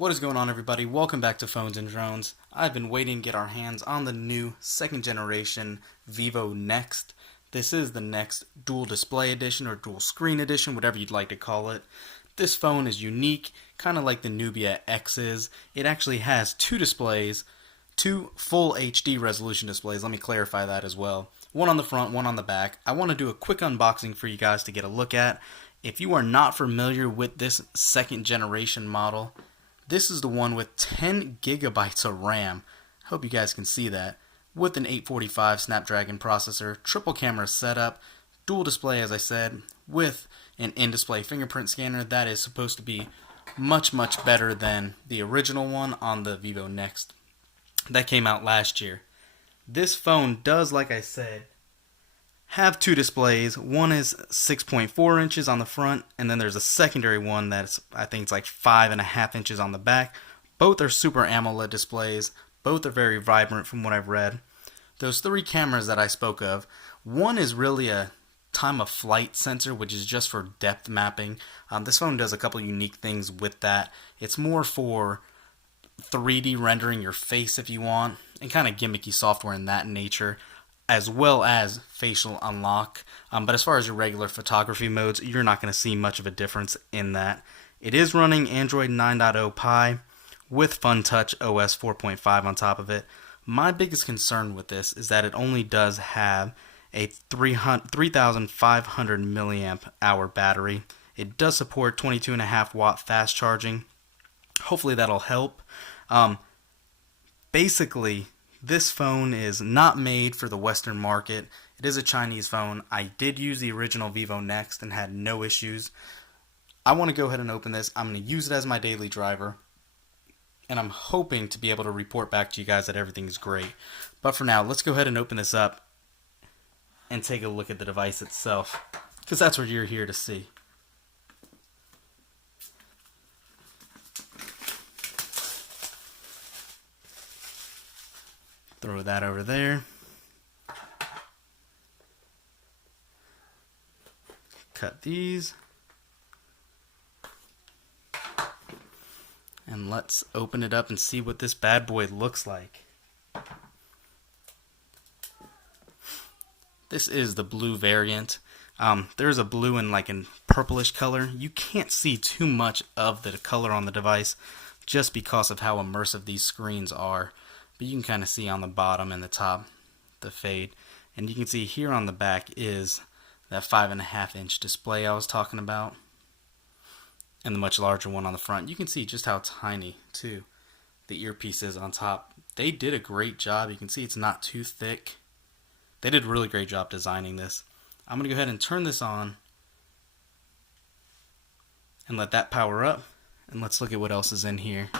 What is going on, everybody? Welcome back to Phones and Drones. I've been waiting to get our hands on the new second generation Vivo Next. This is the Next Dual Display Edition or Dual Screen Edition, whatever you'd like to call it. This phone is unique, kind of like the Nubia X is. It actually has two displays, two full HD resolution displays. Let me clarify that as well. One on the front, one on the back. I want to do a quick unboxing for you guys to get a look at. If you are not familiar with this second generation model, this is the one with 10 gigabytes of RAM. I hope you guys can see that. With an 845 Snapdragon processor, triple camera setup, dual display as I said, with an in-display fingerprint scanner that is supposed to be much better than the original one on the Vivo Next that came out last year. This phone does, like I said, have two displays. One is 6.4 inches on the front, and then there's a secondary one that's, I think it's like 5.5 inches on the back. Both are Super AMOLED displays. Both are very vibrant from what I've read. Those three cameras that I spoke of, one is really a time of flight sensor, which is just for depth mapping. This phone does a couple unique things with that. It's more for 3D rendering your face if you want, and kind of gimmicky software in that nature, as well as facial unlock. But as far as your regular photography modes, you're not going to see much of a difference in that. It is running Android 9.0 Pie with FunTouch OS 4.5 on top of it. My biggest concern with this is that it only does have a 3,500 milliamp hour battery. It does support 22.5 watt fast charging. Hopefully that'll help. Basically, this phone is not made for the Western market. It is a Chinese phone. I did use the original Vivo Next and had no issues. I want to go ahead and open this. I'm going to use it as my daily driver, and I'm hoping to be able to report back to you guys that everything's great. But for now, let's go ahead and open this up and take a look at the device itself, because that's what you're here to see. Throw that over there. Cut these. And let's open it up and see what this bad boy looks like. This is the blue variant. There's a blue and like a purplish color. You can't see too much of the color on the device just because of how immersive these screens are. But you can kind of see on the bottom and the top the fade. And you can see here on the back is that 5.5 inch display I was talking about. And the much larger one on the front. You can see just how tiny, too, the earpiece is on top. They did a great job. You can see it's not too thick. They did a really great job designing this. I'm going to go ahead and turn this on and let that power up. And let's look at what else is in here.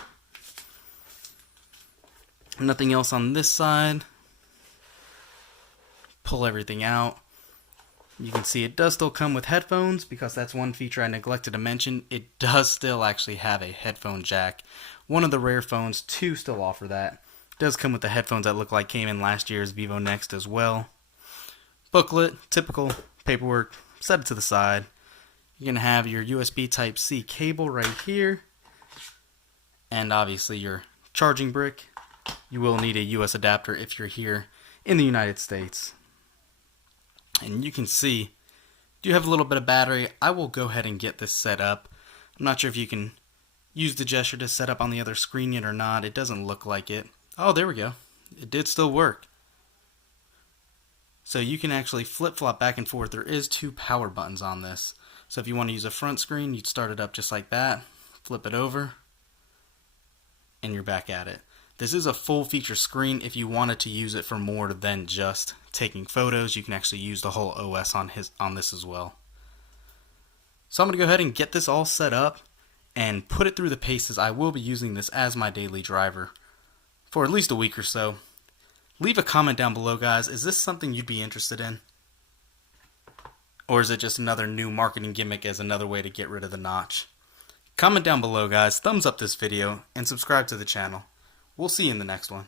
Nothing else on this side. Pull everything out. You can see it does still come with headphones, because that's one feature I neglected to mention. It does still actually have a headphone jack. One of the rare phones to still offer that. It does come with the headphones that look like came in last year's Vivo Next as well. Booklet, typical paperwork, set it to the side. You're going to have your USB Type-C cable right here. And obviously your charging brick. You will need a US adapter if you're here in the United States. And you can see, do have a little bit of battery. I will go ahead and get this set up. I'm not sure if you can use the gesture to set up on the other screen yet or not. It doesn't look like it. Oh, there we go. It did still work. So you can actually flip-flop back and forth. There is two power buttons on this. So if you want to use a front screen, you'd start it up just like that. Flip it over. And you're back at it. This is a full feature screen. If you wanted to use it for more than just taking photos, you can actually use the whole OS on this as well. So I'm going to go ahead and get this all set up and put it through the paces. I will be using this as my daily driver for at least a week or so. Leave a comment down below, guys. Is this something you'd be interested in? Or is it just another new marketing gimmick as another way to get rid of the notch? Comment down below, guys. Thumbs up this video and subscribe to the channel. We'll see you in the next one.